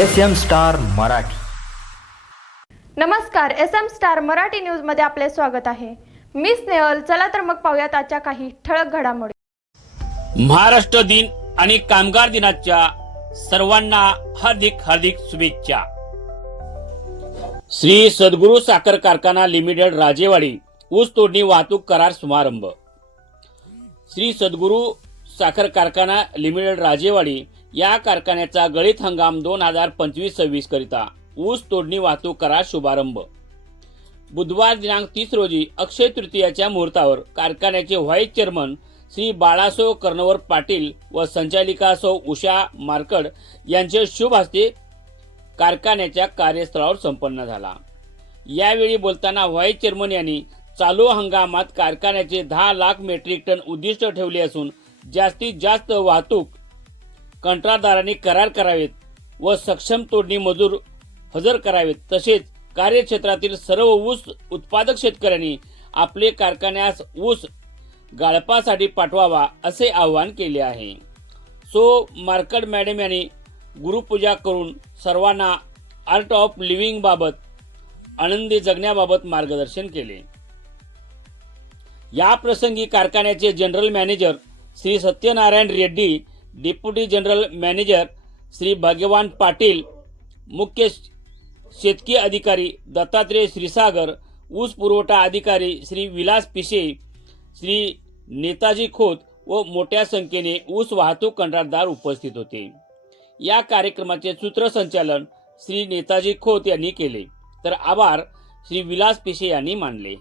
S M star Marathi. नमस्कार S M star Marathi न्यूजमध्ये आपले स्वागत आहे. मी स्नेहल चला तर मग पाहूयात आजच्या काही ठळक घडामोडी. महाराष्ट्र दिन आणि कामगार दिनाच्या सर्वांना हार्दिक हार्दिक शुभेच्छा. श्री सद्गुरू साखर कारखाना लिमिटेड राजेवाडी ऊस तोडणी वाहतूक करार समारंभ. श्री सद्गुरू साखर कारखाना लिमिटेड राजेवाडी या कारखान्याचा गळीत हंगाम दोन हजार पंचवीस सव्वीस करिता. ऊस तोडणी वाहतूक करा शुभारंभ. बुधवार दिनांक तीस रोजी अक्षय तृतीयाच्या मुहूर्तावर कारखान्याचे व्हाईस चेअरमन श्री बाळासो कर्णवर पाटील व संचालिका सौ उषा मार्कड यांचे शुभ हस्ते कारखान्याच्या कार्यस्थळावर संपन्न झाला. यावेळी बोलताना व्हाईस चेअरमन यांनी चालू हंगामात कारखान्याचे दहा लाख मेट्रिक टन उद्दिष्ट ठेवले असून जास्तीत जास्त वाहतूक कंत्राटदारांनी करार करावेत व सक्षम तोडणी मजूर हजर करावेत. तसेच कार्यक्षेत्रातील सर्व ऊस उत्पादक शेतकऱ्यांनी आपले कारखान्यास ऊस गाळपासाठी पाठवावा असे आवाहन केले आहे. सो मार्कड मॅडम यांनी गुरुपूजा करून सर्वांना आर्ट ऑफ लिव्हिंग बाबत आनंदी जगण्याबाबत मार्गदर्शन केले. या प्रसंगी कारखान्याचे general manager Shri Satyanarayan Reddy deputy general manager Shri Bhagyavan Patil मुख्य शेतकी अधिकारी दत्तात्रय श्रीसागर ऊस पुरवठा अधिकारी श्री विलास पिशे श्री नेताजी खोत व मोठ्या संख्येने ऊस वाहतूक कंत्राटदार उपस्थित होते. या कार्यक्रमाचे सूत्रसंचालन श्री नेताजी खोत यांनी केले. तर आभार श्री विलास पिशे यांनी मानले.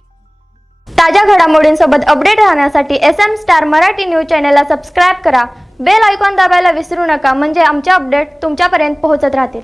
ताज्या घडामोडींसोबत अपडेट राहण्यासाठी S M star Marathi news चॅनलला सबस्क्राईब करा. बेल आयकॉन दाबायला विसरू नका. म्हणजे आमचे अपडेट तुमच्यापर्यंत पोहोचत राहतील.